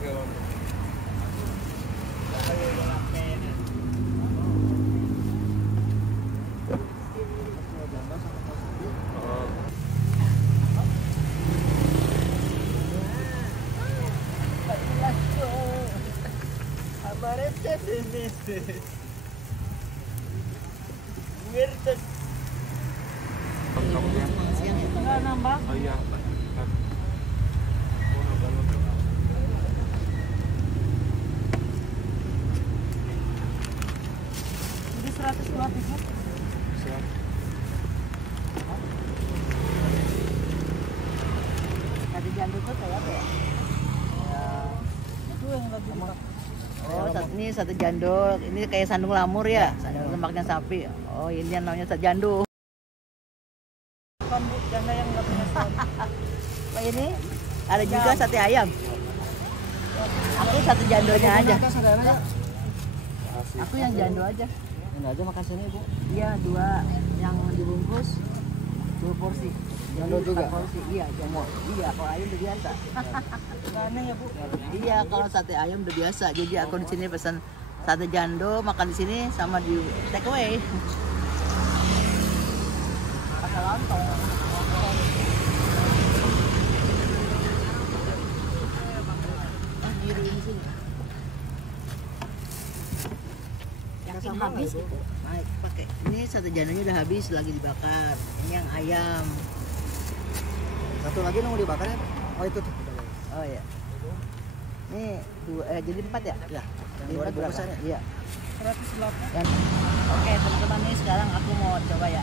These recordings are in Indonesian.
pakai lontong. Enggak nambah. Oh iya. Jadi 120. Siap. Tadi jandul tuh kayak apa ya? Itu yang lebih murah. Oh, ini sate jandul. Ini kayak sandung lamur ya? Sandung lemaknya sapi. Oh, ini yang namanya sate jandul. Bukan Bu, janda yang nggak punya suami. Nah, ini ada juga sate ayam. Aku sate jandulnya aja. Aku yang jandul aja. Ini aja makan sini, Bu. Iya, 2 yang dibungkus 2 porsi. Jandul juga? 4 porsi. Iya, jandul. Iya, kalau ayam udah biasa. Aneh ya, Bu? Iya, kalau sate ayam udah biasa. Jadi aku di sini pesan sate jandul, makan di sini sama di take away. Pakai lontong. Kiri ini sini. Yakin habis itu. Baik, pakai. Ini sate jandulnya udah habis, lagi dibakar. Ini yang ayam. Satu lagi nunggu dibakar ya? Oh itu tuh. Oh ya. Ini jadi 4 ya? Ya. Yang Jadi 2 4 berapa? bungkusannya. Iya. 108. Oke, teman-teman, nih sekarang aku mau coba ya.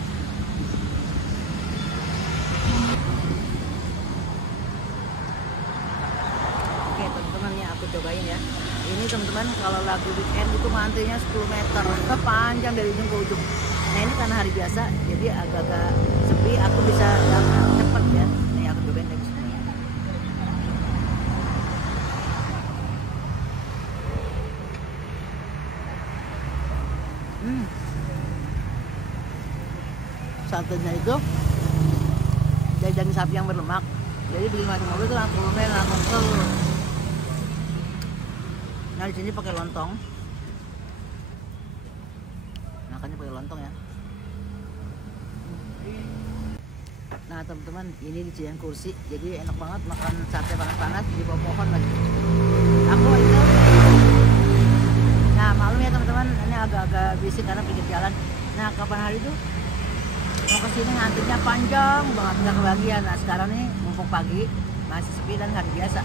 Oke, teman-teman, nih aku cobain ya. Ini teman-teman, kalau lagi weekend itu mantrinya 10 meter, panjang dari ujung ke ujung. Nah, ini karena hari biasa, jadi agak-agak sepi, aku bisa dapat cepat ya. Nih aku cobain lagi semuanya. Satenya itu dari daging sapi yang berlemak, jadi bikin masuk mobil itu langsung lumer, langsung telur. Nah, di sini pakai lontong, makannya pakai lontong ya. Nah, teman-teman, ini di Cian Kursi, jadi enak banget makan sate panas-panas di bawah pohon lagi. Aku itu, nah malum ya teman-teman, ini agak-agak bising karena pinggir jalan. Nah, kapan hari itu mau kesini ngantrinya panjang banget, nggak kebagian. Nah, sekarang nih mumpung pagi masih sepi dan hari biasa.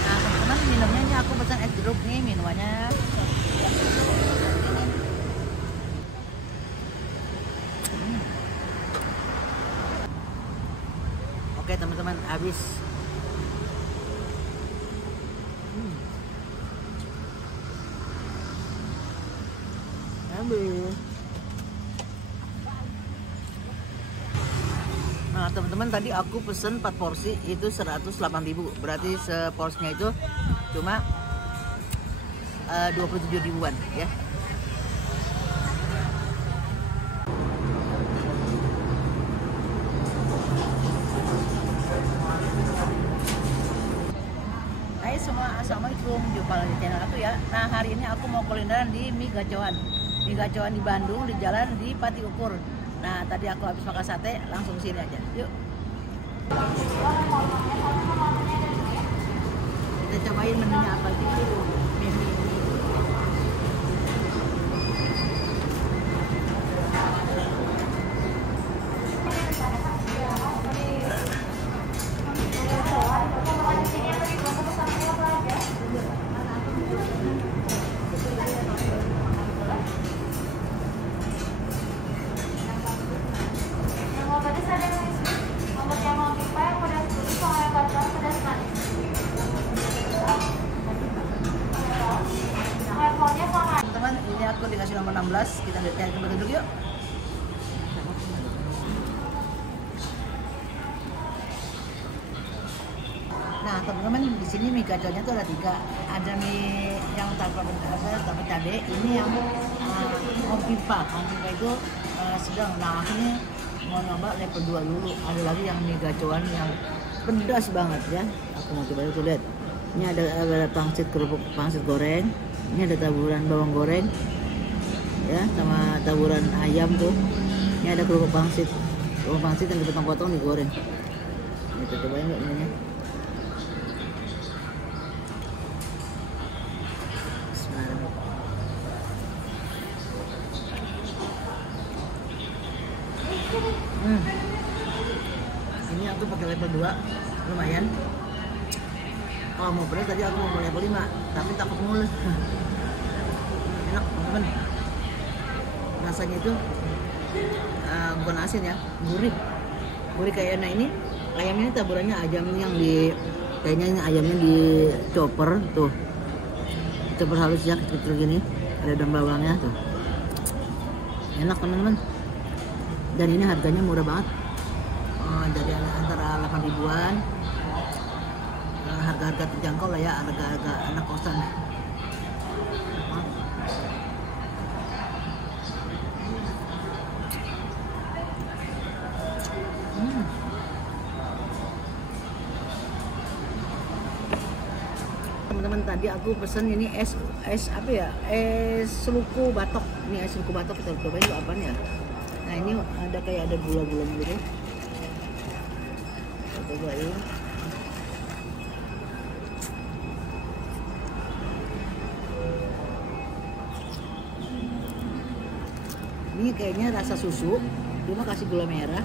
Nah, teman-teman, minumnya ini aku pesan es jeruk nih minumannya. Oke teman-teman, habis. Habis. Nah teman-teman, tadi aku pesen 4 porsi itu 108.000. Berarti seporsinya itu cuma 27 ribuan ya. Hai semua, assalamualaikum, jumpa lagi di channel aku ya. Nah, hari ini aku mau kulineran di Mie Gacoan. Mie Gacoan di Bandung, di jalan di Pati Ukur. Nah, tadi aku habis makan sate, langsung sini aja. Yuk. Kita cobain menunya apa dulu. Mie. Teman-teman, ini aku dikasih nomor 16. Kita lihat tempat duduk yuk. Nah, teman-teman, di sini mie gaconya tuh ada 3. Ada mie yang tanpa cabai, ini yang kompimpa itu sedang. Nah ini mau nyoba level 2 dulu. Ada lagi yang mie gacoan yang pedas banget ya. Aku mau coba itu, lihat. Ini ada pangsit kerupuk, pangsit goreng. Ini ada taburan bawang goreng ya, sama taburan ayam tuh. Ini ada kerupuk pangsit yang dipotong-potong digoreng. Kita cobain yuk ininya. Ini aku pakai level 2, lumayan. Kalau mau pedas tadi aku mau level 5, tapi takut mules. Enak teman-teman. Rasanya itu bukan asin ya, gurih kayak nah ini ayamnya taburannya ayam yang kayaknya ini ayamnya di chopper tuh, chopper halus ya, kecil gini, ada daun bawangnya tuh, enak teman-teman. Dan ini harganya murah banget, dari antara 8 ribuan, harga-harga terjangkau lah ya, harga-harga anak kosan. Teman-teman, tadi aku pesen ini es apa ya, es seluku batok. Ini es seluku batok, kita cobain itu apaan ya. Nah ini ada kayak ada gula-gula gitu, kita cobain. Ini kayaknya rasa susu, cuma kasih gula merah.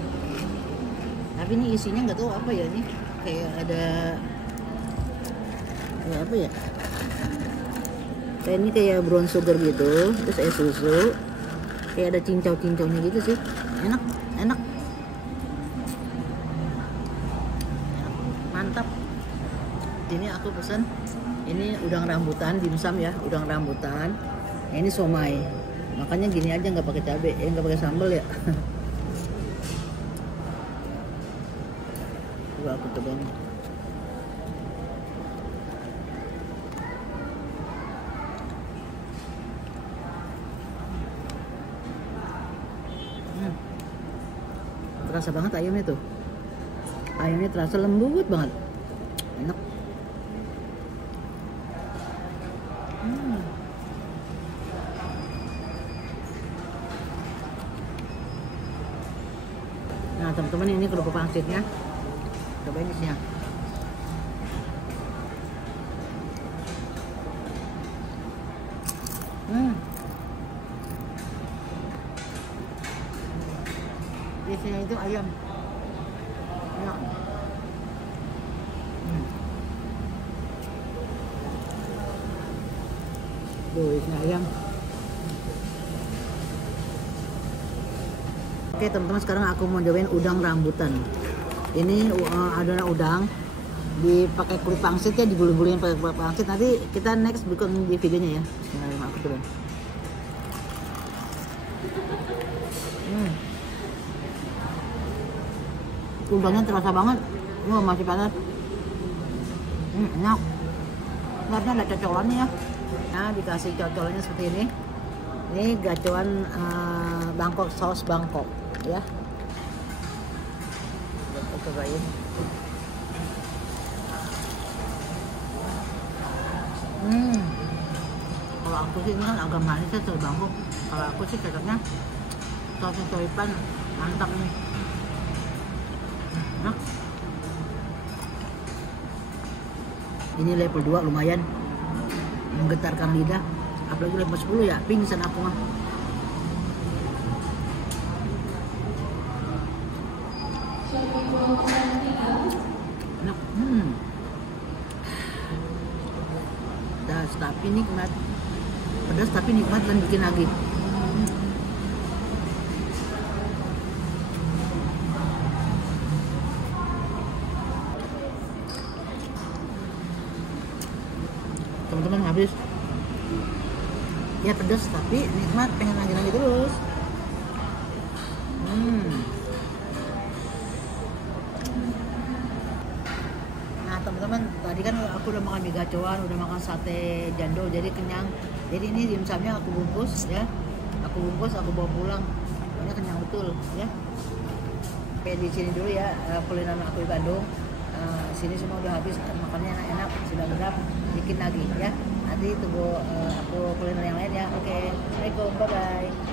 Tapi ini isinya nggak tahu apa ya, ini kayak ada apa ya, kayak ini kayak brown sugar gitu, terus es susu, kayak ada cincau-cincaunya gitu sih. Enak, mantap. Ini aku pesan ini udang rambutan dimsum ya, udang rambutan. Nah, ini somai, makanya gini aja, nggak pakai cabai, nggak pakai sambal ya. Coba aku cobain. Terasa banget ayamnya tuh, ayamnya terasa lembut banget, enak. Nah teman-teman, ini kerupuk pangsitnya, cobain isinya. Isinya itu ayam. Enak. Tuh isinya ayam. Oke teman-teman, sekarang aku mau cobain udang rambutan. Ini adonan udang dipakai kulit pangsit ya, digulung-gulungin pakai kulit pangsit. Nanti kita next bikin di videonya ya. Bismillahirrahmanirrahim, aku cobain. Udangnya terasa banget, masih panas. Enak. Karena ada cocolannya ya. Nah dikasih cocolannya seperti ini. Ini gacoan Bangkok, saus Bangkok ya. Kita cobain. Kalau aku sih ini kan agak manis ya, saus Bangkok. Kalau aku sih cocoknya saus coipan, mantap nih. Ini level 2 lumayan menggetarkan lidah, apalagi level 10 ya pingsan aku mah. Enak. Pedas tapi nikmat, pedas tapi nikmat dan bikin lagi. Teman-teman, habis ya, pedas tapi nikmat, pengen lagi terus. Nah teman-teman, tadi kan aku udah makan mie gacoan, udah makan sate jando, jadi kenyang. Jadi ini dimsumnya aku bungkus ya, aku bawa pulang, pokoknya kenyang betul ya. Oke, di sini dulu ya kuliner aku di Bandung. Sini semua udah habis, makannya enak-enak, sudah gedap, bikin lagi ya. Nanti tunggu aku kuliner yang lain ya. Oke, assalamualaikum, bye bye.